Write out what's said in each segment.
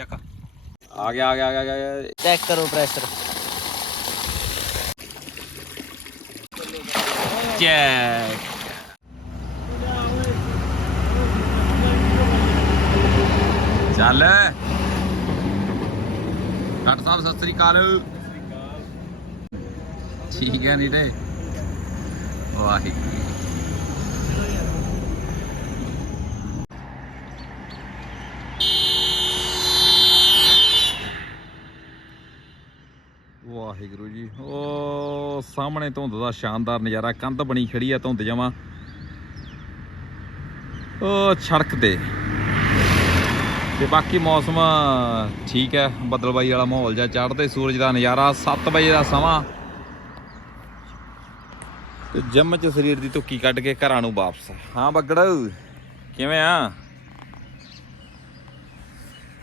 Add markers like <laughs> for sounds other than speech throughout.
ਚੱਕ ਆ ਗਿਆ ਆ ਗਿਆ ਆ ਗਿਆ, ਆ ਗਿਆ ਚੈੱਕ ਕਰੋ ਪ੍ਰੈਸ਼ਰ ਚੈੱਕ ਚੱਲ ਡਾਕਟਰ ਸਾਹਿਬ ਸਤਿ ਸ੍ਰੀ ਅਕਾਲ ਠੀਕ ਹੈ ਨੀਰੇ ਵਾਹਿਗੁਰੂ ਵਾਹਿਗੁਰੂ ਜੀ। ਉਹ ਸਾਹਮਣੇ ਧੁੰਦ ਦਾ ਸ਼ਾਨਦਾਰ ਨਜ਼ਾਰਾ, ਕੰਧ ਬਣੀ ਖੜੀ ਆ ਧੁੰਦ ਜਮਾ। ਉਹ ਸੜਕ ਤੇ। ਤੇ ਬਾਕੀ ਮੌਸਮ ਠੀਕ ਹੈ ਬੱਦਲਬਾਈ ਵਾਲਾ ਮਾਹੌਲ ਜਾਂ ਚੜ੍ਹਦੇ ਸੂਰਜ ਦਾ ਨਜ਼ਾਰਾ 7 ਵਜੇ ਦਾ ਸਮਾਂ। ਤੇ ਜਿੰਮ 'ਚ ਸਰੀਰ ਦੀ ਧੁੱਕੀ ਕੱਢ ਕੇ ਘਰਾਂ ਨੂੰ ਵਾਪਸ। ਹਾਂ ਬੱਗੜ, ਕਿਵੇਂ ਆ?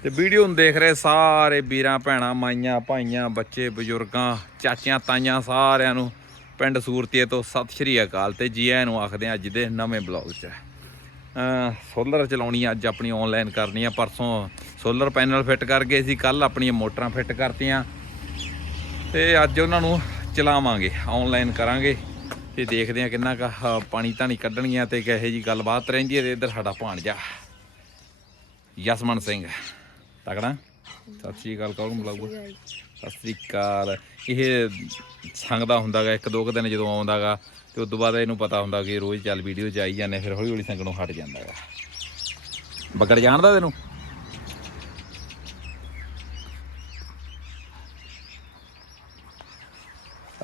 ਤੇ ਵੀਡੀਓ ਨੂੰ ਦੇਖ ਰਹੇ ਸਾਰੇ ਵੀਰਾਂ, ਭੈਣਾਂ, ਮਾਈਆਂ, ਭਾਈਆਂ, ਬੱਚੇ, ਬਜ਼ੁਰਗਾਂ, ਚਾਚਿਆਂ, ਤਾਈਆਂ ਸਾਰਿਆਂ ਨੂੰ ਪਿੰਡ ਸੂਰਤੀਏ ਤੋਂ ਸਤਿ ਸ਼੍ਰੀ ਅਕਾਲ ਤੇ ਜੀ ਆਇਆਂ ਨੂੰ ਆਖਦੇ ਹਾਂ ਅੱਜ ਦੇ ਨਵੇਂ ਬਲੌਗ 'ਚ। ਸੋਲਰ ਚਲਾਉਣੀ ਅੱਜ ਆਪਣੀ ਆਨਲਾਈਨ ਕਰਨੀ ਆ। ਪਰਸੋਂ ਸੋਲਰ ਪੈਨਲ ਫਿੱਟ ਕਰ ਗਏ ਸੀ ਕੱਲ ਆਪਣੀਆਂ ਮੋਟਰਾਂ ਫਿੱਟ ਕਰਤੀਆਂ। ਤੇ ਅੱਜ ਉਹਨਾਂ ਨੂੰ ਚਲਾਵਾਂਗੇ ਆਨਲਾਈਨ ਕਰਾਂਗੇ ਤੇ ਦੇਖਦੇ ਆ ਕਿੰਨਾ ਕੁ ਪਾਣੀ ਧਾਣੀ ਕੱਢਣੀਆਂ ਤੇ ਕਿਹੋ ਜੀ ਗੱਲਬਾਤ ਰਹਿੰਦੀ ਹੈ ਤੇ ਇੱਧਰ ਸਾਡਾ ਭਾਣਜਾ, ਯਸਮਨ ਸਿੰਘ। ਤਕੜਾ। ਸਤਿ ਸ਼੍ਰੀ ਅਕਾਲ ਕੌਣ ਬੁਲਾਊਗਾ? ਸਤਿ ਸ਼੍ਰੀ ਅਕਾਲ। ਇਹ ਸੰਗਦਾ ਹੁੰਦਾਗਾ ਇੱਕ ਦੋ ਕੁ ਦਿਨ ਜਦੋਂ ਆਉਂਦਾਗਾ ਤੇ ਉਸ ਤੋਂ ਬਾਅਦ ਇਹਨੂੰ ਪਤਾ ਹੁੰਦਾ ਕਿ ਰੋਜ਼ ਚੱਲ ਵੀਡੀਓ ਚ ਆਈ ਜਾਂਦੇ ਫਿਰ ਹੌਲੀ ਹੌਲੀ ਸੰਗਣੋਂ ਹਟ ਜਾਂਦਾਗਾ। ਬੱਗੜ ਜਾਣਦਾ ਤੈਨੂੰ?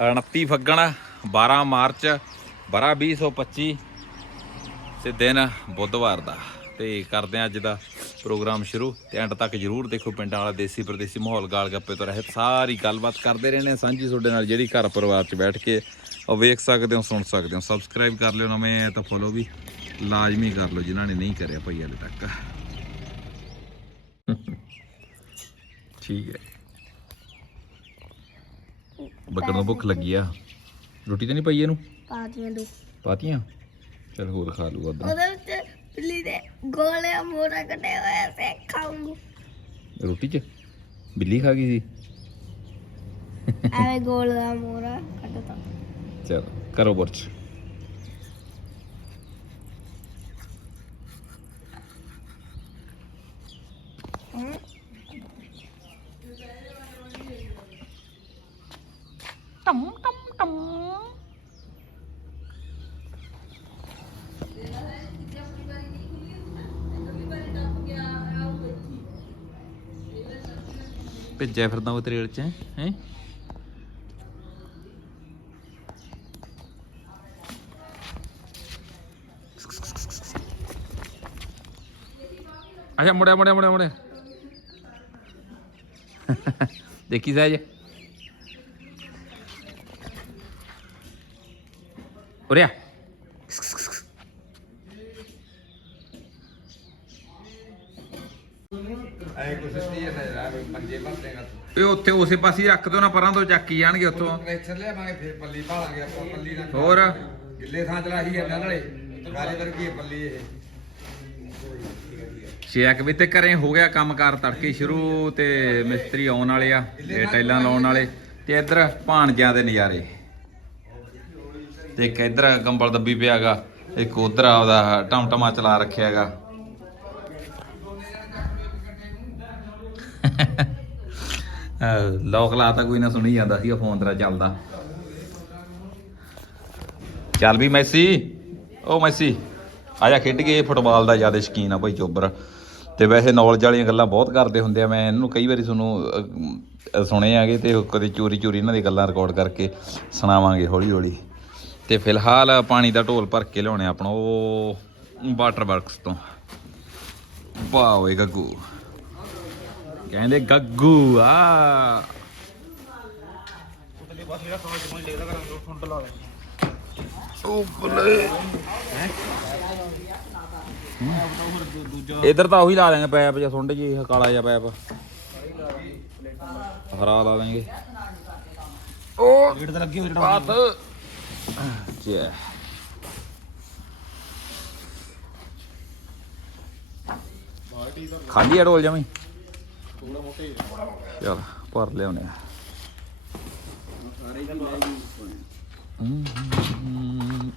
ਉਨੱਤੀ ਫੱਗਣ 12 ਮਾਰਚ ਬਰਾ 2025 ਤੇ ਦਿਨ ਬੁੱਧਵਾਰ ਦਾ। ਤੇ ਕਰਦੇ ਹਾਂ ਅੱਜ ਦਾ ਪ੍ਰੋਗਰਾਮ ਸ਼ੁਰੂ ਤੇ ਐਂਡ ਤੱਕ ਜਰੂਰ ਦੇਖੋ ਪਿੰਡਾਂ ਵਾਲਾ ਦੇਸੀ ਪ੍ਰਦੇਸੀ ਮਾਹੌਲ ਗਾਲ ਗੱਪੇ ਤੋਂ ਰਹਿਤ ਸਾਰੀ ਗੱਲਬਾਤ ਕਰਦੇ ਰਹਿੰਦੇ ਹਾਂ ਸਾਂਝੀ ਤੁਹਾਡੇ ਨਾਲ ਜਿਹੜੀ ਘਰ ਪਰਿਵਾਰ 'ਚ ਬੈਠ ਕੇ ਉਹ ਵੇਖ ਸਕਦੇ ਹੋ ਸੁਣ ਸਕਦੇ ਹੋ ਸਬਸਕ੍ਰਾਈਬ ਕਰ ਲਿਓ ਨਵੇਂ ਤਾਂ ਫੋਲੋ ਵੀ ਲਾਜ਼ਮੀ ਕਰ ਲਓ ਜਿਨ੍ਹਾਂ ਨੇ ਨਹੀਂ ਕਰਿਆ ਭਾਈ ਹਲੇ ਤੱਕ। ਠੀਕ ਹੈ। ਬੱਕਰ ਨੂੰ ਭੁੱਖ ਲੱਗੀ ਆ। ਰੋਟੀ ਤਾਂ ਨਹੀਂ ਪਈ ਇਹਨੂੰ? ਪਾਤੀਆਂ ਦੋ। ਪਾਤੀਆਂ? ਚਲ ਹੋਰ ਖਾ ਲੂਗਾ ਅੱਧਾ। ਉਹਦੇ ਵਿੱਚ ਬਿੱਲੀ ਦੇ ਗੋਲੇ ਮੋਰਾ ਕੱਟੇ ਹੋਏ ਸੇ ਖਾਉਂਗੀ ਰੋਟੀ 'ਚ? ਬਿੱਲੀ ਖਾ ਗਈ ਸੀ? ਐਵੇਂ ਗੋਲ ਦਾ ਮੋਰਾ ਕੱਟਦਾ ਚਲ ਕਰੋ ਬੁਰਚ ਭੇਜਿਆ ਫਿਰਦਾ ਉਹ ਤਰੇਲ 'ਚ ਹੈ? ਅੱਛਾ ਮੁੜਿਆ ਮੁੜਿਆ ਮੁੜਿਆ ਮੁੜਿਆ ਦੇਖੀ ਸਾਜ ਉਰਿਆ ਐ ਕੁਛ ਨਹੀਂ ਹੈ ਮੰਜੇ ਭਰਤੇਗਾ ਇਹ ਉੱਥੇ ਉਸੇ ਪਾਸੇ ਹੀ ਰੱਖ ਦੋ ਨਾ ਪਰਾਂ ਤੋਂ ਚੱਕੀ ਜਾਣਗੇ ਉੱਥੋਂ। ਟਰੈਕਟਰ ਲਿਆਵਾਂਗੇ ਫੇਰ ਪੱਲੀ ਭਾਲਾਂਗੇ ਆਪਾਂ ਪੱਲੀ ਨਾਲ ਹੋਰ? ਗਿੱਲੇ ਥਾਂ ਚਲਾਹੀ ਜਾਂਦਾ ਨਾਲੇ। ਗਾਲੇ ਵਰਗੀ ਹੈ ਪੱਲੀ ਇਹ। ਚੈੱਕ ਵੀ ਤੇ ਘਰੇ ਹੋ ਗਿਆ ਕੰਮਕਾਰ ਤੜਕੇ ਸ਼ੁਰੂ ਤੇ ਮਿਸਤਰੀ ਆਉਣ ਵਾਲੇ ਆ ਤੇ ਟਾਈਲਾਂ ਲਾਉਣ ਵਾਲੇ ਤੇ ਇੱਧਰ ਭਾਣਜਿਆਂ ਦੇ ਨਜ਼ਾਰੇ। ਤੇ ਇੱਕ ਇੱਧਰ ਕੰਬਲ ਦੱਬੀ ਪਿਆਗਾ ਇੱਕ ਉਧਰ ਆਪਦਾ ਟਮਟਮਾ ਚਲਾ ਰੱਖਿਆਗਾ। ਲੋਕ ਲਾਤਾ, ਕੋਈ ਨਾ ਸੁਣੀ ਜਾਂਦਾ ਸੀਗਾ ਫੋਨ ਤੇਰਾ ਚੱਲਦਾ। ਚੱਲ ਵੀ ਮੈਸੀ ਓ ਮੈਸੀ, ਆ ਜਾ ਖੇਡ ਗਏ ਫੁੱਟਬਾਲ ਦਾ ਜ਼ਿਆਦਾ ਸ਼ੌਕੀਨ ਆ ਭਾਈ ਚੋਬਰ। ਤੇ ਵੈਸੇ ਨੌਲੇਜ ਵਾਲੀਆਂ ਗੱਲਾਂ ਬਹੁਤ ਕਰਦੇ ਹੁੰਦੇ ਆ, ਮੈਂ ਇਹਨੂੰ ਕਈ ਵਾਰੀ ਤੁਹਾਨੂੰ ਸੁਣੇ ਆਗੇ ਤੇ ਉਹ ਕਦੇ ਚੋਰੀ ਚੋਰੀ ਇਹਨਾਂ ਦੀ ਗੱਲਾਂ ਰਿਕਾਰਡ ਕਰਕੇ ਸੁਣਾਵਾਂਗੇ ਹੌਲੀ ਹੌਲੀ। ਤੇ ਫਿਲਹਾਲ ਪਾਣੀ ਦਾ ਢੋਲ ਭਰ ਕੇ ਲਿਆਉਣੇ ਆਪਣਾ ਉਹ ਵਾਟਰ ਵਰਕਸ ਤੋਂ। ਵਾਹ ਓਏ ਗੱਗੂ। ਕਹਿੰਦੇ ਗੱਗੂ, ਆ। ਉਹ ਇਧਰ ਤਾਂ ਉਹੀ ਲਾ ਲਾਂਗੇ ਪੈਪ ਜਾਂ ਸੁੰਡ ਜੀ ਕਾਲਾ ਜਿਹਾ ਪੈਪ। ਹਰਾ ਲਾ ਲਾਂਗੇ। ਉਹ ਗੇਟ ਤੇ ਲੱਗੀ ਹੋਈ ਜਿਹੜਾ ਜੈ। ਖਾਲੀ ਆ ਢੋਲ ਜਮੀ। ਚਲ, ਭਰ ਲਿਆਉਣੇ ਆ।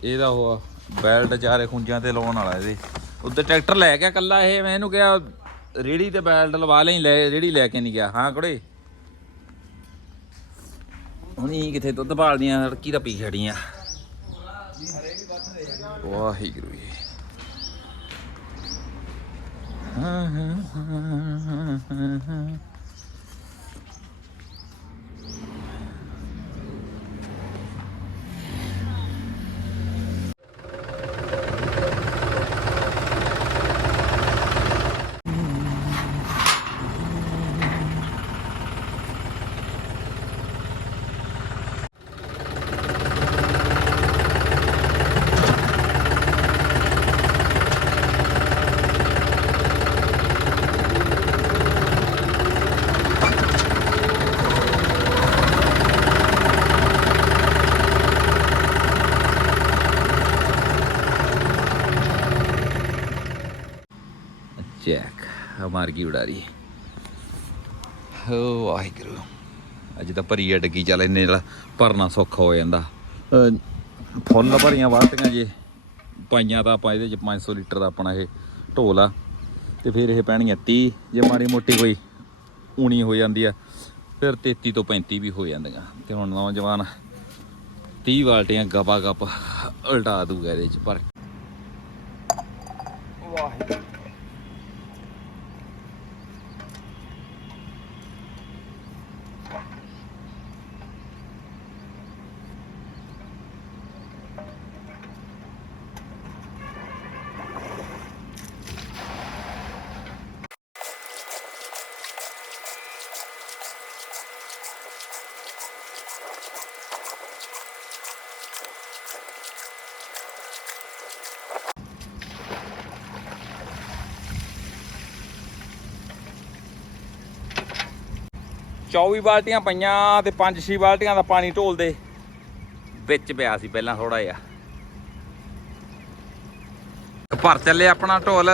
ਇਹਦਾ ਉਹ ਬੈਲਟ ਚਾਰੇ ਖੁੰਝਾਂ ਤੇ ਲਾਉਣ ਵਾਲਾ ਇਹਦੇ। ਉੱਤੇ ਟਰੈਕਟਰ ਲੈ ਗਿਆ ਕੱਲਾ ਇਹ, ਮੈਂ ਇਹਨੂੰ ਕਿਹਾ, ਰੇੜੀ ਤੇ ਬੈਲਟ ਲਵਾ ਲਈ, ਲੈ, ਰੇੜੀ ਲੈ ਕੇ ਨਹੀਂ ਗਿਆ। ਹਾਂ, ਕੁੜੇ। ਹੁਣੀ ਕਿਥੇ ਦੁੱਧ ਭਾਲਦੀਆਂ ਲੜਕੀ ਦਾ ਪੀ ਖੜੀਆਂ ਵਾਹਿਗੁਰੂ ਜੀ। ਹਾਂ ਹਾਂ ਹਾਂ ਹਾਂ ਹਾਂ ਚੈੱਕ ਹਮਾਰ ਉਡਾਰੀ। ਹੋ ਵਾਹਿਗੁਰੂ। ਅੱਜ ਤਾਂ ਭਰੀ ਆ ਡੱਗੀ ਚੱਲ ਇੰਨੇ ਨਾਲ ਭਰਨਾ ਸੌਖਾ ਹੋ ਜਾਂਦਾ। ਫੁੱਲ ਭਰੀਆਂ ਵਾਟੀਆਂ ਜੇ। ਪਾਈਆਂ ਤਾਂ ਆਪਾਂ ਇਹਦੇ ਚ 500 ਲੀਟਰ ਦਾ ਆਪਣਾ ਇਹ ਢੋਲ ਆ। ਤੇ ਫਿਰ ਇਹ ਪੈਣਗੀਆਂ 30 ਜੇ ਮਾੜੀ ਮੋਟੀ ਕੋਈ ਊਣੀ ਹੋ ਜਾਂਦੀ ਆ, ਫਿਰ 33 ਤੋਂ 35 ਵੀ ਹੋ ਜਾਂਦੀਆਂ। ਤੇ ਹੁਣ ਨੌਜਵਾਨ 30 ਬਾਲਟੀਆਂ ਗਪਾ ਗਪ ਉਲਟਾ ਦੂਗਾ ਇਹਦੇ ਚ ਭਰ 24 ਬਾਲਟੀਆਂ ਪਈਆਂ ਤੇ 5-6 ਬਾਲਟੀਆਂ ਦਾ ਪਾਣੀ ਢੋਲਦੇ ਵਿੱਚ ਪਿਆ ਸੀ ਪਹਿਲਾਂ ਥੋੜਾ ਜਿਹਾ। ਭਰ ਚੱਲੇ ਆਪਣਾ ਢੋਲ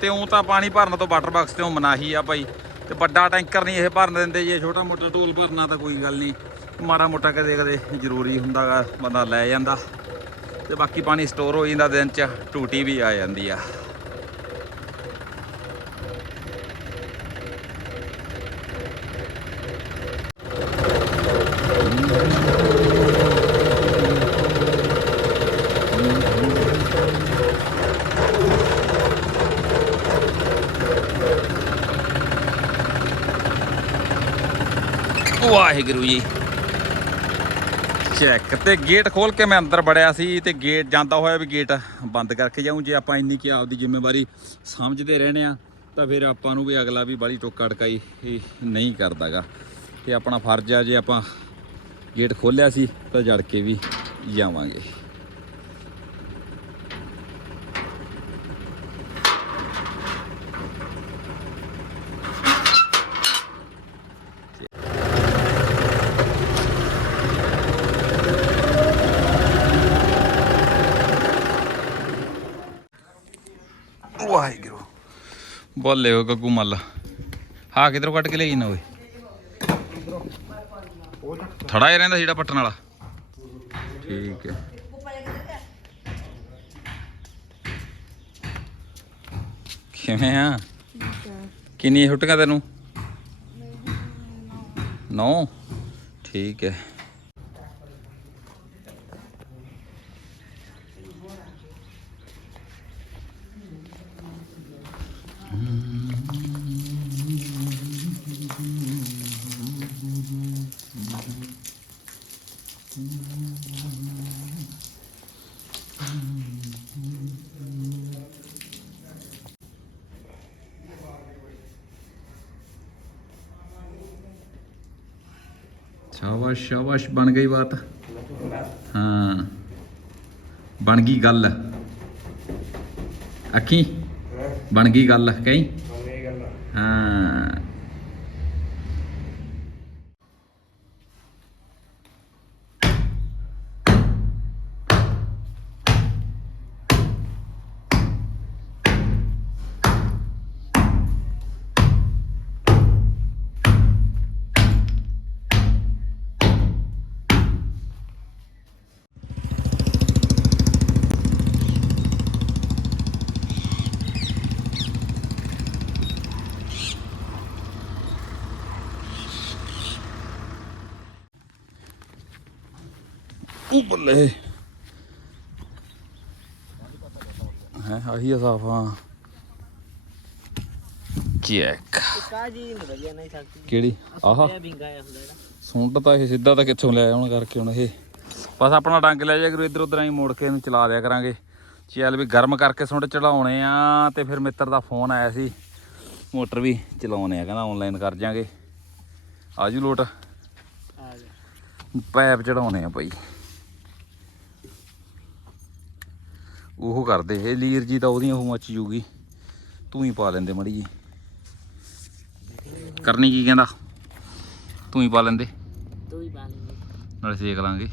ਤੇ ਉਹ ਤਾਂ ਪਾਣੀ ਭਰਨ ਤੋਂ ਵਾਟਰ ਬਾਕਸ ਤੇ ਉਹ ਮਨਾਹੀ ਆ ਭਾਈ। ਤੇ ਵੱਡਾ ਟੈਂਕਰ ਨਹੀਂ ਇਹ ਭਰਨ ਦਿੰਦੇ ਜੇ, ਛੋਟਾ ਮੋਟਾ ਢੋਲ ਭਰਨਾ ਤਾਂ ਕੋਈ ਗੱਲ ਨਹੀਂ। ਮਾੜਾ ਮੋਟਾ ਕਦੇ ਕਦੇ ਜ਼ਰੂਰੀ ਹੁੰਦਾ ਗਾ ਬੰਦਾ ਲੈ ਜਾਂਦਾ। ਤੇ ਬਾਕੀ ਪਾਣੀ ਸਟੋਰ ਹੋ ਜਾਂਦਾ ਦਿਨ ਚ, ਟੂਟੀ ਵੀ ਆ ਜਾਂਦੀ ਆ। ਵਾਹਿਗੁਰੂ ਜੀ। ਚੈੱਕ ਤੇ ਗੇਟ ਖੋਲ ਕੇ ਮੈਂ ਅੰਦਰ ਵੜਿਆ ਸੀ ਤੇ ਗੇਟ ਜਾਂਦਾ ਹੋਇਆ ਵੀ ਗੇਟ ਬੰਦ ਕਰਕੇ ਜਾਊਂ। ਜੇ ਆਪਾਂ ਇੰਨੀ ਕੀ ਆਪਦੀ ਜ਼ਿੰਮੇਵਾਰੀ ਸਮਝਦੇ ਰਹਿਣੇ ਆ ਤਾਂ ਫਿਰ ਆਪਾਂ ਨੂੰ ਵੀ ਅਗਲਾ ਵੀ ਬੜੀ ਟੋਕਾ ਟਕਾਈ ਇਹ ਨਹੀਂ ਕਰਦਾਗਾ। ਤੇ ਆਪਣਾ ਫਰਜ਼ ਆ, ਜੇ ਆਪਾਂ ਗੇਟ ਖੋਲਿਆ ਸੀ ਤਾਂ ਜੜ ਕੇ ਵੀ ਜਾਵਾਂਗੇ। ਵਾਹਿਗੁਰੂ। ਬੋਲੇ ਉਹ ਗੱਗੂ ਮੱਲ। ਹਾਂ ਕਿਧਰੋਂ ਕੱਟ ਕੇ ਲਈ ਨਾ ਓਏ? ਥੜਾ ਹੀ ਰਹਿੰਦਾ ਜਿਹੜਾ ਪੱਟਣ ਵਾਲਾ। ਠੀਕ ਹੈ। ਕਿਵੇਂ ਆ? ਕਿੰਨੀ ਛੁੱਟੀਆਂ ਤੈਨੂੰ? ਨੌ? ਠੀਕ ਹੈ। ਸ਼ਾਬਾਸ਼ ਸ਼ਾਬਾਸ਼ ਬਣ ਗਈ ਬਾਤ। ਹਾਂ। ਬਣ ਗਈ ਗੱਲ। ਅੱਖੀ? ਬਣ ਗਈ ਗੱਲ ਕਹੀਂ? ਉਹ ਬੱਲੇ ਹੈ ਆਹੀ ਆ ਸਾਫ਼ ਹਾਂ। ਚੈੱਕ। ਕਿਹੜੀ? ਆਹਾ। ਸੁੰਡ ਤਾਂ ਇਹ ਸਿੱਧਾ ਤਾਂ ਕਿੱਥੋਂ ਲੈ ਆਉਣ ਕਰਕੇ ਹੁਣ ਇਹ। ਬਸ ਆਪਣਾ ਡੰਗ ਲੈ ਜਾ ਕਰੂ ਇੱਧਰ ਉੱਧਰ ਹੀ ਮੋੜ ਕੇ ਇਹਨੂੰ ਚਲਾ ਦਿਆ ਕਰਾਂਗੇ। ਚੱਲ ਵੀ ਗਰਮ ਕਰਕੇ ਸੁੰਡ ਚੜਾਉਣੇ ਆ ਤੇ ਫਿਰ ਮਿੱਤਰ ਦਾ ਫੋਨ ਆਇਆ ਸੀ। ਮੋਟਰ ਵੀ ਚਲਾਉਣੇ ਆ ਕਹਿੰਦਾ ਆਨਲਾਈਨ ਕਰ ਜਾਾਂਗੇ। ਆਜੂ ਲੋਟ। ਪੈਪ ਚੜਾਉਣੇ ਆ ਭਾਈ ਉਹ ਕਰਦੇ ਇਹ ਲੀਰ ਜੀ ਤਾਂ ਉਹਦੀਆਂ ਉਹ ਮੱਚ ਜੂਗੀ। ਤੂੰ ਹੀ ਪਾ ਲੈਂਦੇ ਮੜੀ ਜੀ। ਕਰਨੀ ਕੀ ਕਹਿੰਦਾ? ਤੂੰ ਹੀ ਪਾ ਲੈਂਦੇ। ਤੂੰ ਹੀ ਪਾ ਲਈ ਨਾਲੇ ਸੇਕ ਲਾਂਗੇ।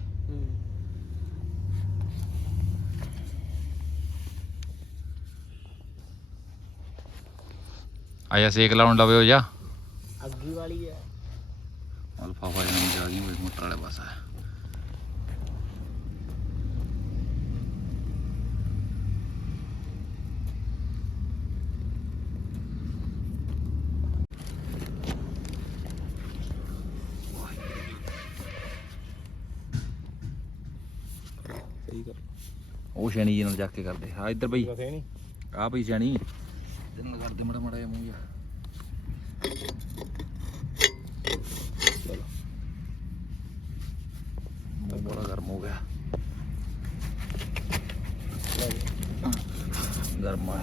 ਆਇਆ ਸੇਕ ਲਾਉਣ ਲਵੇ ਹੋ ਜਾ। ਅੱਗੀ ਵਾਲੀ ਹੈ ਅਲਫਾਫਾ ਜਨ ਜਾ ਹੋਈ ਮੋਟਰ ਵਾਲੇ ਪਾਸਾ। ਸ਼ੈਣੀ ਜੀ ਨਾਲ ਜਾ ਕੇ ਕਰਦੇ। ਆ ਇੱਧਰ ਬਈ। ਆ ਬਈ ਸ਼ੈਣੀ। ਤੇ ਨਾਲ ਕਰਦੇ ਮੜਾ ਮੜਾ ਜਿਹਾ ਮੂੰਹ ਜਾ ਮੂੰਹ ਬੜਾ ਗਰਮ ਹੋ ਗਿਆ। ਗਰਮ ਆ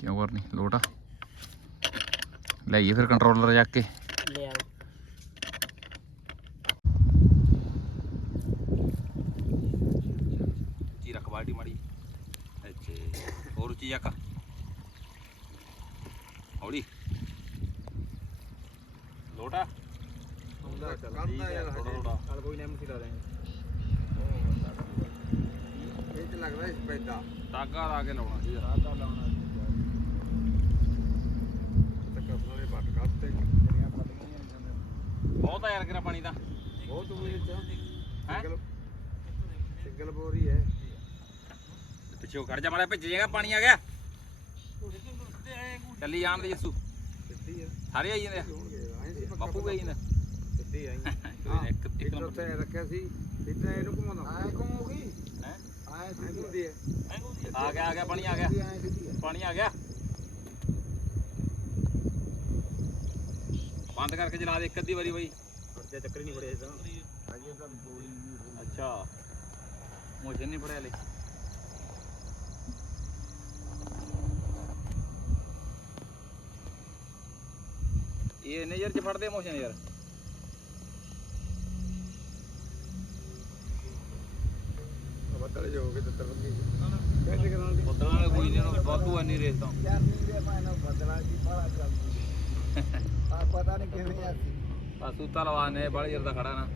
ਕਿਉਂ ਕਰਨੀ ਲੋਟ ਆ ਲਈਏ ਫਿਰ ਕੰਟਰੋਲਰ ਜਾ ਕੇ। ਲੈ ਆਓ ਜੀ ਰੱਖ ਬਾਲਟੀ ਮਾੜੀ? ਅੱਛੇ ਹੋਰ ਉੱਚੀ ਜਾਕਾ ਹੌਲੀ। ਲੋਟਾ ਕਰਦਾ ਯਾਰ ਕੋਈ ਦੇਂਗੇ ਇਹ ਚ ਲੱਗਦਾ ਇਸ ਪੈਦਾ ਤਾਗਾ ਲਾ ਕੇ ਲਾਉਣਾ ਸੀ। ਰਾਦਾ ਲਾਉਣਾ ਤੱਕ ਆਪਣੇ ਬੱਟ ਕੱਤੇ ਜਿਹੜੀਆਂ ਪਤਲੀਆਂ ਜਾਂਦੇ ਬਹੁਤ ਆ ਯਾਰ ਕਿਰਾ ਪਾਣੀ ਦਾ ਬਹੁਤ ਹੋਈ ਚ ਹੈਂ? ਸਿੰਗਲ ਸਿੰਗਲ ਬੋਰੀ ਹੈ ਪਿੱਛੇ ਖੜ ਜਾ ਮਾੜਾ ਭਿੱਜ ਜਾਏਗਾ ਪਾਣੀ ਆ ਗਿਆ। ਚੱਲੀ ਜਾਣ ਦੇ ਹੈ ਸਾਰੇ ਆਈ ਜਾਂਦੇ ਬਾਪੂ ਗਈ ਜਾਂਦਾ। ਸਿੱਧੀ ਆਈ। <laughs> ਇੱਕ ਇੱਕ ਉੱਤੇ ਰੱਖਿਆ ਸੀ ਇੱਥੇ ਇਹਨੂੰ ਘੁਮਾਉਣਾ। ਐ ਘੁਮਾਉਗੀ ਹੈ? ਐ ਸਿੱਧੀ ਹੁੰਦੀ ਹੈ। ਆ ਗਿਆ ਆ ਗਿਆ ਪਾਣੀ ਆ ਗਿਆ। ਪਾਣੀ ਆ ਗਿਆ। ਬੰਦ ਕਰਕੇ ਚਲਾ ਦੇ ਇੱਕ ਅੱਧੀ ਵਾਰੀ ਬਈ। ਖਰਚਾ ਚੱਕਰ ਨਹੀਂ ਫੜਿਆ ਤਾਂ ਅਜੇ ਤਾਂ ਬੋਰੀ ਅੱਛਾ। ਮੋਸ਼ਨ ਨਹੀਂ ਫੜਿਆ ਲੈ ਇਹ ਇੰਨੇ ਯਾਰ ਚ ਫੜਦੇ ਮੋਸ਼ਨ ਯਾਰ? ਬੱਦਲ ਜੋ ਕੇ ਤੇ ਤਰਵੰਗੀ ਕਹਿੰਦੇ ਕਰਾਂ ਦੀ ਬੱਦਲਾਂ ਵਾਲੇ ਕੋਈ ਨਹੀਂ ਵਾਧੂ ਐਨੀ ਰੇਸ ਤਾਂ। ਯਾਰ ਨਹੀਂ ਦੇ ਪਾਣਾ ਬੱਦਲਾਂ ਦੀ ਬੜਾ ਚੱਲਦੀ ਆ <laughs> ਪਤਾ ਨਹੀਂ ਕਿਵੇਂ ਆ ਆ ਸੂਤਾ ਲਵਾਨੇ ਬਾਲੀ ਜਰ ਦਾ ਖੜਾ ਨਾ।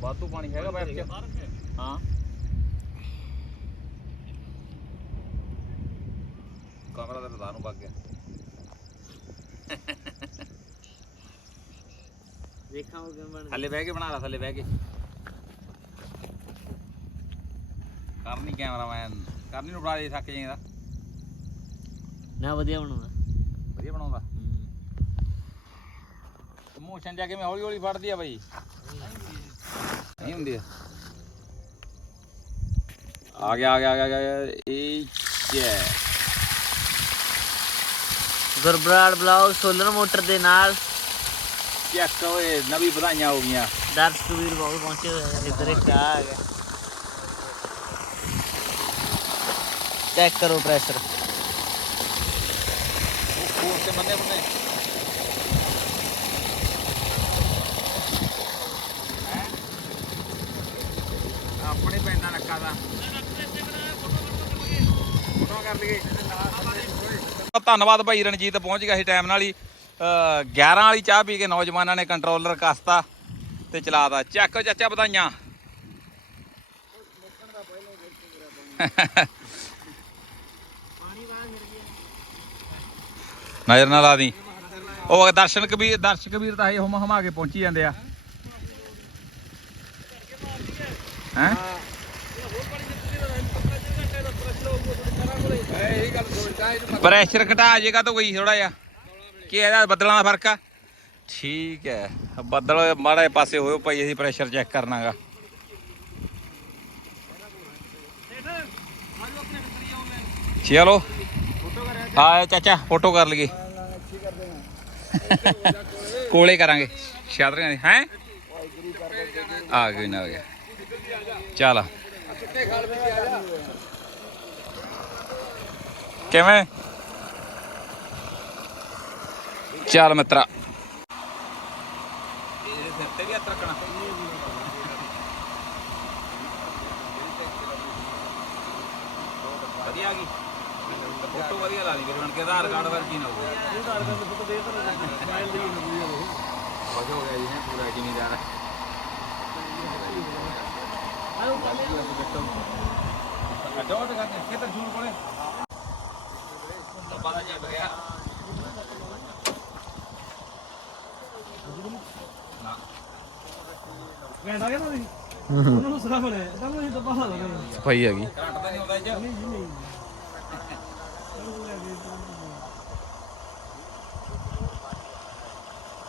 ਵਾਧੂ ਪਾਣੀ ਹੈਗਾ ਪਾਈਪ ਚ। ਹਾਂ। ਕਮਰਾ ਦਾ ਰਦਾਰ ਨੂੰ ਵੱਗ ਗਿਆ। ਦੇਖਾਂ ਉਹ ਕਿਵੇਂ ਬਣਦਾ। ਥੱਲੇ ਬਹਿ ਕੇ ਬਣਾ ਲਾ ਥੱਲੇ ਬਹਿ ਕੇ। ਕਰਨੀ ਕੈਮਰਾਮੈਨ ਕਰਨੀ ਨੂੰ ਫੜਾ ਦੇ ਥੱਕ ਜਾਏਗਾ ਨਾ ਵਧੀਆ ਬਣਾਉਂਦਾ। ਵਧੀਆ ਬਣਾਉਂਦਾ? ਮੋਸ਼ਨ ਜਾ ਕੇ ਮੈਂ ਹੌਲੀ ਹੌਲੀ ਫੜਦੀ ਆ ਬਾਈ। ਨਹੀਂ ਹੁੰਦੀ ਆ। ਆ ਗਿਆ ਆ ਗਿਆ ਆ ਗਿਆ, ਇਹ ਚੈ ਗੁਰਬਰਾੜ ਬਲੌਗ ਸੋਲਰ ਮੋਟਰ ਦੇ ਨਾਲ। ਚੈੱਕ ਓਏ ਨਵੀਂ ਵਧਾਈਆਂ ਹੋ ਗਈਆਂ। ਦਰਸ਼ਕ ਵੀਰ ਬਹੁਤ ਪਹੁੰਚੇ ਹੋਏ ਆ ਇੱਧਰ ਇੱਕ ਆ ਗਿਆ। ਚੈੱਕ ਕਰੋ ਪ੍ਰੈਸ਼ਰ ਤੇ ਬੰਦੇ ਬੰਦੇ ਆਪਣੇ ਪੈਂਦਾ ਨੱਕਾ ਦਾ। ਫੋਟੋ ਕਰ ਲਈਏ। ਧੰਨਵਾਦ ਭਾਈ ਰਣਜੀਤ, ਪਹੁੰਚ ਗਿਆ ਸੀ ਟਾਈਮ ਨਾਲ ਹੀ। ਅਹ 11 ਵਾਲੀ ਚਾਹ ਪੀ ਕੇ ਨੌਜਵਾਨਾਂ ਨੇ ਕੰਟਰੋਲਰ ਕਸਤਾ ਤੇ ਚਲਾਤਾ। ਚੱਕ ਚਾਚਾ ਵਧਾਈਆਂ। ਨਜ਼ਰ ਨਾ ਲਾ ਦੀ। ਉਹ ਦਰਸ਼ਨ ਕਬੀਰ ਦਰਸ਼ਕ ਕਬੀਰ ਤਾਂ ਇਹ ਹਮ ਹਮਾ ਕੇ ਪਹੁੰਚੀ ਜਾਂਦੇ ਆ। ਹੈ? ਪ੍ਰੈਸ਼ਰ ਘਟਾ ਜਾਏਗਾ ਤਾਂ ਕੋਈ ਥੋੜਾ ਜਿਹਾ। ਕੀ ਇਹਦਾ ਬੱਦਲਾਂ ਦਾ ਫ਼ਰਕ ਆ। ਠੀਕ ਹੈ। ਬੱਦਲ ਮਾੜੇ ਪਾਸੇ ਹੋਇਓ ਭਾਈ, ਅਸੀਂ ਪ੍ਰੈਸ਼ਰ ਚੈੱਕ ਕਰਨਾਗਾ। ਚਲੋ। ਆ ਚਾਚਾ ਫੋਟੋ ਕਰ ਲਈਏ ਕੋਲੇ ਕਰਾਂਗੇ ਸ਼ਾਦਰੀਆਂ ਦੀ ਹੈ ਆ ਗਈ ਨਾ ਆ ਗਿਆ ਚੱਲ ਕਿਵੇਂ ਚੱਲ ਮਿੱਤਰਾ ਇਹਦੇ ਸਿਰ ਤੇ ਵੀ ਹੱਥ ਰੱਖਣਾ ਵਧੀਆ ਆ ਗਈ ਫੋਟੋ ਵਧੀਆ ਲਾ ਲਈ ਵੀਰ ਬਣ ਕੇ ਆਧਾਰ ਕਾਰਡ ਵਰਗੀ ਨਾ ਹੋਵੇ ਆਧਾਰ ਕਾਰਡ ਫੋਟੋ ਦੇ ਤਾਂ ਮੋਬਾਈਲ ਦੀ ਹੋ ਗਿਆ ਜੀ ਹੈ ਪੂਰਾ ਜ਼ਿਮੀਦਾਰ ਡੋਟ ਕਰਦੇ ਖੇਤਰ ਜੂਨ ਕੋਲੇ ਪਤਾ ਜੀ ਬਗਿਆ ਸਫ਼ਾਈ ਹੈਗੀ। ਘੱਟ ਤਾਂ ਨਹੀਂ ਹੁੰਦਾ ਇਹ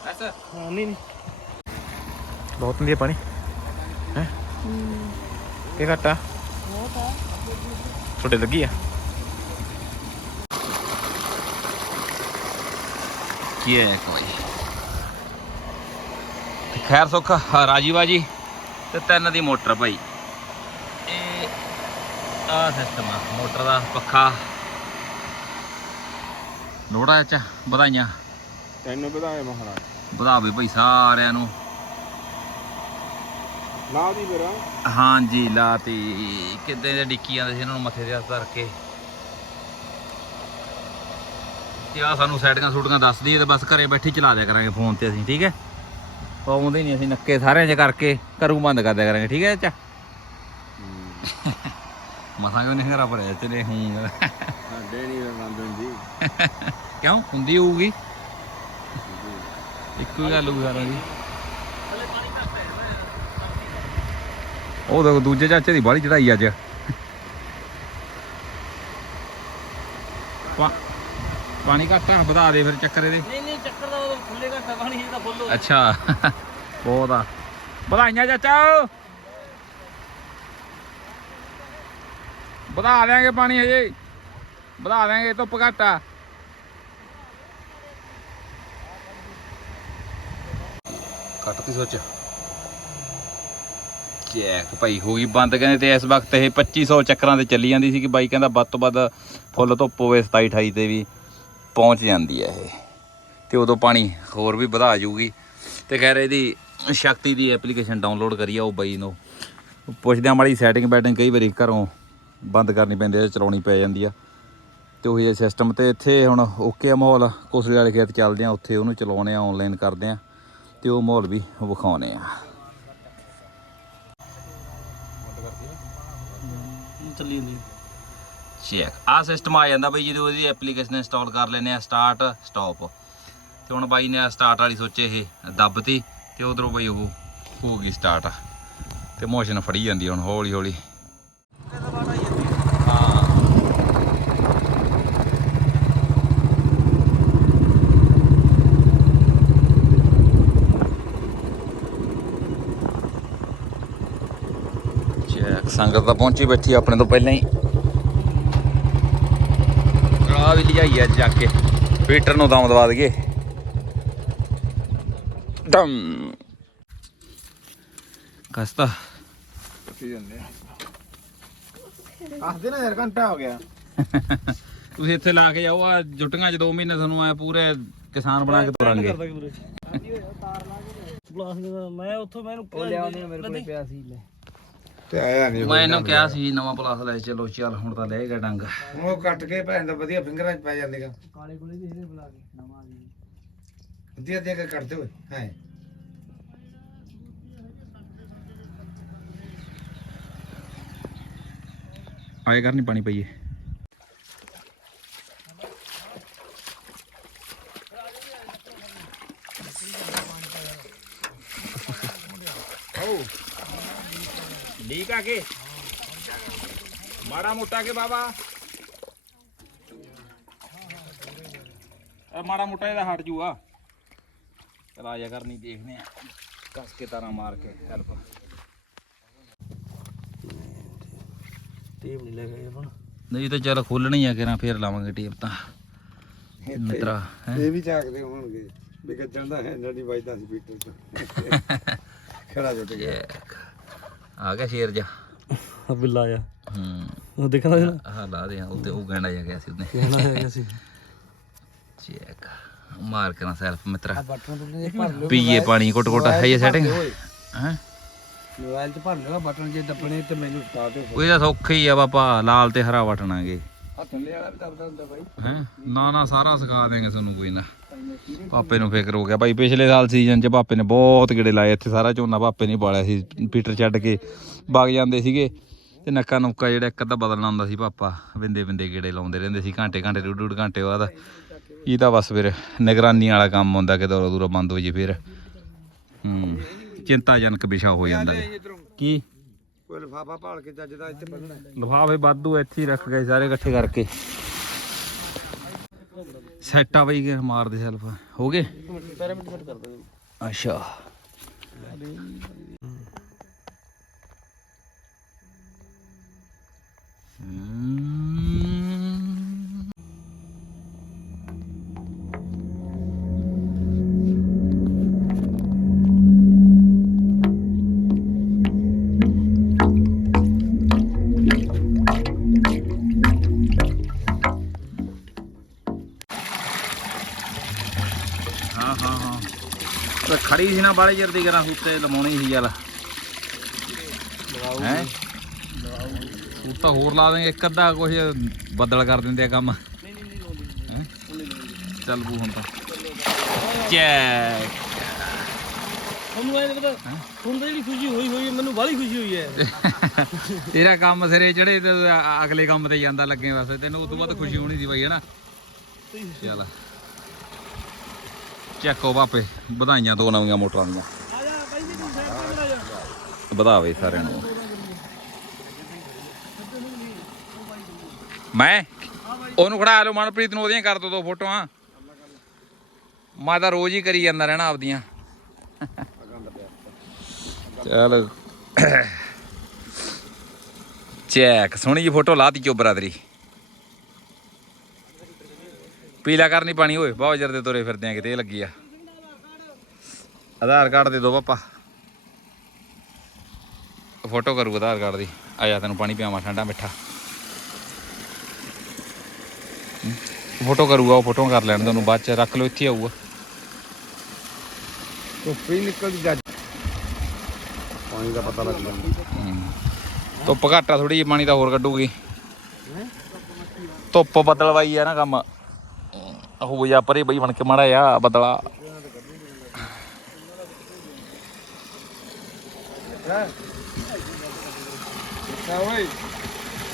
ਅੱਛਾ ਬਹੁਤ ਹੁੰਦੀ ਹੈ ਪਾਣੀ? ਹੈ? ਇਹ ਘਟਾ ਛੋਟੇ ਲੱਗੀ ਆ? ਕੀ ਹੈ ਕੋਈ? ਤੇ ਖੈਰ ਸੁੱਖ ਰਾਜੀ ਬਾਜੀ ਤੇ ਤਿੰਨ ਦੀ ਮੋਟਰ ਭਾਈ। ਇਹ ਆ ਸਿਸਟਮ ਆ ਮੋਟਰ ਦਾ ਪੱਖਾ। ਲੋੜਾ ਚਾਚਾ ਵਧਾਈਆਂ। ਤੈਨੂੰ ਵਧਾਏ ਮਹਾਰਾਜ। ਵਧਾਵੇ ਭਾਈ ਸਾਰਿਆਂ ਨੂੰ। ਨਾ ਦੀ ਮੇਰਾ ਹਾਂਜੀ ਲਾਤੀ। ਕਿੱਦਾਂ ਦੇ ਡਿੱਕੀ ਜਾਂਦੇ ਸੀ ਇਹਨਾਂ ਨੂੰ ਮੱਥੇ ਤੇ ਹੱਥ ਧਰ ਕੇ। ਤੇ ਆ ਸਾਨੂੰ ਸੈਟਿੰਗਾਂ ਸੂਟੀਆਂ ਦੱਸ ਦਈਏ ਤੇ ਬਸ ਘਰੇ ਬੈਠੇ ਚਲਾ ਦਿਆ ਕਰਾਂਗੇ ਫੋਨ ਤੇ ਅਸੀਂ ਠੀਕ ਹੈ? ਪਾਉਂਦੇ ਨਹੀਂ ਅਸੀਂ ਨੱਕੇ ਸਾਰਿਆਂ 'ਚ ਕਰਕੇ ਘਰੋਂ ਬੰਦ ਕਰ ਦਿਆ ਕਰਾਂਗੇ ਠੀਕ ਹੈ ਚਾਚਾ? ਮਸਾਂ ਕਿਉਂ ਨਹੀਂ ਘਰਾ ਭਰਿਆ ਚਲੇ ਹੂੰ? ਸਾਡੇ ਨਹੀਂ ਰੰਦ ਹੁੰਦੀ। ਕਿਉਂ? ਹੁੰਦੀ ਹੋਊਗੀ। ਇੱਕੋ ਹੀ ਗੱਲ ਸਾਰਿਆਂ ਦੀ। ਉਹ ਦੇਖੋ ਦੂਜੇ ਚਾਚੇ ਦੀ ਬਾਹਲੀ ਚੜਾਈ ਅੱਜ। ਪਾ- ਪਾਣੀ ਘੱਟ ਆ ਵਧਾ ਦੇ ਫਿਰ ਚੱਕਰ ਇਹਦੇ। ਨਹੀਂ ਨਹੀਂ ਚੱਕਰ ਦਾ ਉਹ ਖੁੱਲੇ ਘੱਟਾ ਪਾਣੀ ਇਹਦਾ ਫੁੱਲ ਹੋ ਅੱਛਾ ਬਹੁਤ ਆ। ਵਧਾਈਆਂ ਚਾਚਾ। ਵਧਾ ਦਿਆਂਗੇ ਪਾਣੀ ਹਜੇ। ਵਧਾ ਦਿਆਂਗੇ ਧੁੱਪ ਘੱਟ ਆ। ਕੱਟ ਤੀ ਸੋਚ ਚੈੱਕ ਭਾਈ ਹੋ ਗਈ ਬੰਦ। ਕਹਿੰਦੇ ਤੇ ਇਸ ਵਕਤ ਇਹ 2500 ਚੱਕਰਾਂ ਤੇ ਚੱਲੀ ਜਾਂਦੀ ਸੀ ਕਿ ਬਾਈ ਕਹਿੰਦਾ ਵੱਧ ਤੋਂ ਵੱਧ ਫੁੱਲ ਧੁੱਪ ਹੋਵੇ 27 28 ਤੇ ਵੀ। ਪਹੁੰਚ ਜਾਂਦੀ ਹੈ ਇਹ। ਤੇ ਉਦੋਂ ਪਾਣੀ ਹੋਰ ਵੀ ਵਧਾ ਜੂਗੀ। ਤੇ ਖੈਰ ਇਹਦੀ ਸ਼ਕਤੀ ਦੀ ਐਪਲੀਕੇਸ਼ਨ ਡਾਊਨਲੋਡ ਕਰੀ ਆ ਉਹ ਬਈ ਨੂੰ। ਪੁੱਛਦਿਆਂ ਵਾਲੀ ਸੈਟਿੰਗ ਬੈਟਿੰਗ ਕਈ ਵਾਰੀ ਘਰੋਂ ਬੰਦ ਕਰਨੀ ਪੈਂਦੀ ਹੈ, ਚਲਾਉਣੀ ਪੈ ਜਾਂਦੀ ਆ। ਤੇ ਉਹੀ ਹੈ ਸਿਸਟਮ ਤੇ ਇੱਥੇ ਹੁਣ ਓਕੇ ਆ ਮਾਹੌਲ। ਕੋਸਲੇ ਵਾਲੇ ਖੇਤ ਚੱਲਦੇ ਆ, ਉੱਥੇ ਉਹਨੂੰ ਚਲਾਉਣੇ ਆ ਆਨਲਾਈਨ ਕਰਦੇ ਆ। ਤੇ ਉਹ ਮਾਹੌਲ ਵੀ ਵਿਖਾਉਣੇ ਆ। ਚੱਲੀ ਜਾਂਦੀ ਚੈੱਕ ਆ ਸਿਸਟਮ ਆ ਜਾਂਦਾ ਬਈ ਜਦੋਂ ਉਹਦੀ ਐਪਲੀਕੇਸ਼ਨ ਇੰਸਟਾਲ ਕਰ ਲੈਨੇ ਆ ਸਟਾਰਟ ਸਟਾਪ ਤੇ ਹੁਣ ਬਾਈ ਨੇ ਸਟਾਰਟ ਵਾਲੀ ਸੋਚੇ ਇਹ, ਦੱਬਤੀ ਤੇ ਉਧਰੋਂ ਬਈ ਉਹ ਹੋ ਗਈ ਸਟਾਰਟ ਤੇ ਮੋਸ਼ਨ ਫੜੀ ਜਾਂਦੀ ਹੁਣ, ਹੌਲੀ ਹੌਲੀ। ਹਾਂ। ਚੈੱਕ ਸੰਗਤ ਤਾਂ ਪਹੁੰਚੀ ਬੈਠੀ ਆਪਣੇ ਤੋਂ ਪਹਿਲਾਂ ਹੀ ਆ ਵੀ ਲਿਆਈ ਅੱਜ ਜਾ ਕੇ। ਫੀਟਰ ਨੂੰ ਦਮ ਦਵਾ ਦਈਏ। ਦਮ। ਕਸਤਾ। ਕੀ ਜਾਂਦੇ ਆਖਦੇ ਨਾ ਯਾਰ ਘੰਟਾ ਹੋ ਗਿਆ। ਤੁਸੀਂ ਇੱਥੇ ਲਾ ਕੇ ਜਾਓ ਆ ਜੁੱਟੀਆਂ ਚ 2 ਮਹੀਨੇ ਤੁਹਾਨੂੰ ਆ ਪੂਰੇ ਕਿਸਾਨ ਬਣਾ ਕੇ ਤੋਰਾਂਗੇ। ਮੈਂ ਉੱਥੋਂ ਮੈਨੂੰ ਉਹ ਲਿਆਉਂਦੇ ਮੇਰੇ ਕੋਲ ਪਿਆ ਸੀ ਲੈ। ਤੇ ਆਇਆ ਨਹੀਂ ਮੈਂ ਇਹਨੂੰ ਕਿਹਾ ਸੀ ਨਵਾਂ ਪਲਾਸ ਲੈ ਚਲੋ ਚੱਲ ਹੁਣ ਤਾਂ ਲੈ ਗਿਆ ਡੰਗ। ਉਹ ਕੱਟ ਕੇ ਭੈਣ ਦਾ ਵਧੀਆ ਫਿੰਗਰਾਂ 'ਚ ਪੈ ਜਾਂਦੇਗਾ ਕਾਲੇ ਕੋਲੇ ਵੀ ਇਹਦੇ ਬੁਲਾ ਨਵਾਂ ਜੀ ਵਧੀਆ ਵਧੀਆ ਕੱਟਦੇ ਹੋਏ ਹਾਂ। ਆਏ ਕਰਨੀ ਪਾਣੀ ਪਈਏ। Oh. ਲੀਕ ਆ ਕੇ? ਮਾੜਾ ਮੋਟਾ ਕੇ ਬਾਬਾ? ਇਹ ਮਾੜਾ ਮੋਟਾ ਇਹਦਾ ਹਟ ਜੂਗਾ। ਚਲ ਆ ਜਾ ਕਰਨੀ ਦੇਖਦੇ ਆ। ਕਸ ਕੇ ਤਾਰਾਂ ਮਾਰ ਕੇ ਹੈਲਪ ਟੇਪ ਨਹੀਂ ਲੈ ਗਏ ਆਪਾਂ। ਨਹੀਂ ਤਾਂ ਚੱਲ ਖੋਲਣੀ ਆ ਕਿਰਾਂ ਫੇਰ ਲਾਵਾਂਗੇ ਟੇਪ ਤਾਂ। ਮਿੱਤਰਾ ਹੈਂ? ਇਹ ਵੀ ਝਾਕਦੇ ਹੋਣਗੇ ਵੀ ਗੱਜਣ ਦਾ ਹੈਂਡਲ ਨਹੀਂ ਵੱਜਦਾ ਸੀ ਪੀਟਰ ਚ <laughs> ਖੜਾ ਜੁੱਟ ਗਿਆ। ਆ ਗਿਆ ਸ਼ੇਰ ਜਾ ਬਿੱਲਾ ਆ ਹੂੰ। ਉਹ ਦੇਖਣਾ ਸੀ ਨਾ? ਆਹ ਲਾ ਦੇ ਉੱਤੇ ਉਹ ਗੈਂਡਾ ਜਾ ਗਿਆ ਸੀ ਉਹਨੇ। ਕਹਿਣਾ ਹੈਗਾ ਸੀ। ਚੈੱਕ। ਮਾਰ ਕਰਾਂ ਸੈਲਫ ਮਿੱਤਰਾ। ਬਟਨ ਤੇ ਭਰ ਲਿਓ। ਪੀਏ ਪਾਣੀ ਘੁੱਟ ਘੁੱਟ ਹੈ ਸੈਟਿੰਗ ਹੈ? ਮੋਬਾਈਲ 'ਚ ਭਰ ਲਿਓ ਬਟਨ ਜੇ ਦੱਬਣੇ ਤੇ ਮੈਨੂੰ ਸਟਾਰਟ ਹੋ ਉਹ ਇਹਦਾ ਸੌਖਾ ਹੀ ਆ ਬਾਪਾ ਲਾਲ ਤੇ ਹਰਾ ਵਟਣਾਗੇ ਆ ਥੱਲੇ ਵਾਲਾ ਵੀ ਦੱਬਦਾ ਹੁੰਦਾ ਬਾਈ। ਹੈ? ਨਾ ਨਾ ਸਾਰਾ ਸਿਖਾ ਦੇਂਗੇ ਤੁਹਾਨੂੰ ਕੋਈ ਨਾ। ਪਾਪੇ ਨੂੰ ਫਿਕਰ ਹੋ ਗਿਆ। ਭਾਈ ਪਿਛਲੇ ਸਾਲ ਸੀਜ਼ਨ 'ਚ ਪਾਪੇ ਨੇ ਬਹੁਤ ਗੇੜੇ ਲਾਏ। ਇੱਥੇ ਸਾਰਾ ਝੋਨਾ ਪਾਪੇ ਨੇ ਪਾਲਿਆ ਸੀ ਪੀਟਰ ਛੱਡ ਕੇ ਵਗ ਜਾਂਦੇ ਸੀਗੇ। ਤੇ ਨੱਕਾ ਨੁੱਕਾ ਜਿਹੜਾ ਇੱਕ ਅੱਧਾ ਬਦਲਣਾ ਹੁੰਦਾ ਸੀ ਪਾਪਾ ਵਿੰਦੇ ਵਿੰਦੇ ਗੇੜੇ ਲਾਉਂਦੇ ਰਹਿੰਦੇ ਸੀ ਘੰਟੇ ਘੰਟੇ ਡੂਢ ਡੂਢ ਘੰਟੇ ਬਾਅਦ। ਇਹ ਤਾਂ ਬਸ ਫਿਰ ਨਿਗਰਾਨੀ ਵਾਲਾ ਕੰਮ ਹੁੰਦਾ ਕਿ ਦੂਰੋਂ ਦੂਰੋਂ ਬੰਦ ਹੋ ਜੇ ਫਿਰ। ਹੂੰ ਚਿੰਤਾਜਨਕ ਵਿਸ਼ਾ ਹੋ ਜਾਂਦਾ ਹੈ। ਕੀ? ਕੋਈ ਲਫਾਫਾ ਭਾਲ ਕੇ ਚੱਜ ਦਾ ਇੱਥੇ ਬੰਨਣਾ ਲਿਫਾਫੇ ਵਾਧੂ ਇੱਥੇ ਹੀ ਰੱਖ ਗਏ ਸਾਰੇ ਇਕੱਠੇ ਕਰਕੇ। ਸੈੱਟ ਆ ਬਈ ਮਾਰਦੇ ਸੈਲਫ ਹੋ ਗਏ? ਪੈਰਾਮੀਟਰ ਕਰ ਦਾਂਗੇ ਅੱਛਾ। ਹਮ। ਨਾ ਬਾਲੇ ਚਿਰ ਦੀ ਕਰਾਂ ਉੱਤੇ ਲਮਾਉਣੀ ਸੀ ਚੱਲ। ਹੈ? ਉਹ ਤਾਂ ਹੋਰ ਲਾ ਦੇਂਗੇ ਇੱਕ ਅੱਧਾ ਕੁਝ ਬੱਦਲ ਕਰ ਦਿੰਦੇ ਆ ਕੰਮ। ਨਹੀਂ ਨਹੀਂ ਨਹੀਂ ਹੈਂ? ਚੱਲ ਬੂ ਹੁਣ ਤਾਂ। ਚੈੱਕ ਤੁਹਾਨੂੰ ਐਂ ਪਤਾ ਹੁਣ ਤਾਂ ਜਿਹੜੀ ਖੁਸ਼ੀ ਹੋਈ ਹੋਈ ਹੈ ਮੈਨੂੰ ਬਾਹਲੀ ਖੁਸ਼ੀ ਹੋਈ ਹੈ। <laughs> ਤੇਰਾ ਕੰਮ ਸਿਰੇ ਚੜੇ ਤੇ ਅਗਲੇ ਕੰਮ ਤੇ ਜਾਂਦਾ ਲੱਗੇ ਵੈਸੇ ਤੈਨੂੰ ਉਦੋਂ ਬਾਅਦ ਖੁਸ਼ੀ ਹੋਣੀ ਸੀ ਬਾਈ ਹੈਨਾ ਚੱਲ। ਚੱਕੋ ਬਾਪੇ, ਵਧਾਈਆਂ ਦੋ ਨਵੀਆਂ ਮੋਟਰਾਂ ਦੀਆਂ। ਵਧਾਵੇ ਸਾਰਿਆਂ ਨੂੰ। ਮੈਂ? ਉਹਨੂੰ ਖੜਾ ਲਓ, ਮਨਪ੍ਰੀਤ ਨੂੰ ਉਹਦੀਆਂ ਕਰ ਦੋ ਦੋ ਫੋਟੋਆਂ। ਮੈਂ ਤਾਂ ਰੋਜ਼ ਹੀ ਕਰੀ ਜਾਂਦਾ ਰਹਿਣਾ ਆਪਦੀਆਂ। ਚਲ। ਚੈੱਕ, ਸੋਹਣੀ ਜੀ ਫੋਟੋ ਲਾਤੀ ਚੋਬਰਾ ਤੇਰੀ ਪੀਲਾ ਕਰਨੀ ਪਾਣੀ ਓਏ ਬਹੁਤ ਜਰ ਦੇ ਤੁਰੇ ਫਿਰਦੇ ਆ ਕਿਤੇ ਇਹ ਲੱਗੀ ਆ। ਆਧਾਰ ਕਾਰਡ ਦੇ ਦੋ ਪਾਪਾ। ਫੋਟੋ ਕਰੂ ਆਧਾਰ ਕਾਰਡ ਦੀ। ਆ ਜਾ ਤੈਨੂੰ ਪਾਣੀ ਪਿਆਵਾਂ ਠੰਡਾ ਮਿੱਠਾ। ਫੋਟੋ ਕਰੂਗਾ ਉਹ ਫੋਟੋ ਕਰ ਲੈਣ ਤੁਹਾਨੂੰ ਬਾਅਦ ਚ ਰੱਖ ਲਓ ਇੱਥੇ ਆਊਗਾ। ਤੋਂ ਫ੍ਰੀ ਨਿਕਲਦੀ ਜੱਜ ਪਾਣੀ ਦਾ ਪਤਾ ਲੱਗ ਜਾਂਦਾ। ਧੁੱਪ ਘੱਟ ਥੋੜੀ ਜਿਹੀ ਪਾਣੀ ਤਾਂ ਹੋਰ ਕੱਢੂਗੀ। ਧੁੱਪ ਬਦਲਵਾਈ ਆ ਨਾ ਕੰਮ। ਹੋ ਜਾ ਪਰੇ ਬਈ ਬਣ ਕੇ ਮਾੜਾ ਆ ਬਦਲਾ।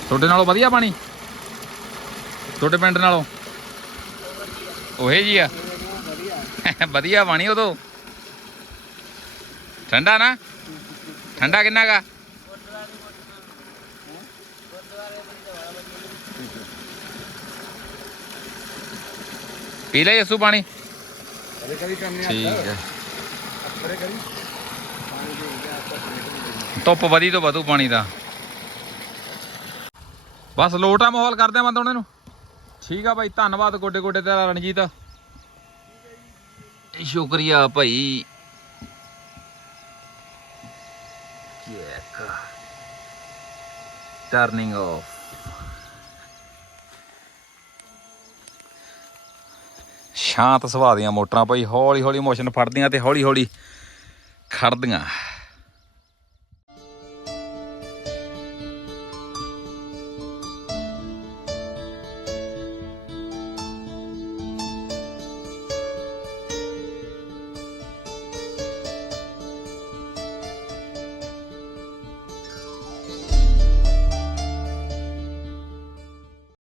ਤੁਹਾਡੇ ਨਾਲੋਂ ਵਧੀਆ ਪਾਣੀ? ਤੁਹਾਡੇ ਪਿੰਡ ਨਾਲੋਂ? ਉਹੇ ਜੀ ਆ। ਵਧੀਆ ਪਾਣੀ ਉਦੋਂ। ਠੰਡਾ ਨਾ? ਠੰਡਾ ਕਿੰਨਾ ਗਾ ਪੀ ਲੈ ਯਸੂ ਪਾਣੀ। ਠੀਕ ਹੈ। ਕਦੀ। ਧੁੱਪ ਵਧੀ ਤੋਂ ਵਧੂ ਪਾਣੀ ਦਾ। ਬਸ ਲੋਟਾ ਮਾਹੌਲ ਕਰਦੇ ਆ ਬੰਦ ਉਹਨਾਂ ਨੂੰ ਠੀਕ ਆ ਭਾਈ ਧੰਨਵਾਦ ਗੋਡੇ ਗੋਡੇ ਤੇਰਾ ਰਣਜੀਤ। ਸ਼ੁਕਰੀਆ ਭਾਈ। ਚੈੱਕ ਟਰਨਿੰਗ ਆਫ ਸ਼ਾਂਤ ਸੁਭਾਅ ਦੀਆਂ ਮੋਟਰਾਂ ਭਾਈ ਹੌਲੀ ਹੌਲੀ ਮੋਸ਼ਨ ਫੜਦੀਆਂ ਤੇ ਹੌਲੀ ਹੌਲੀ ਖੜਦੀਆਂ।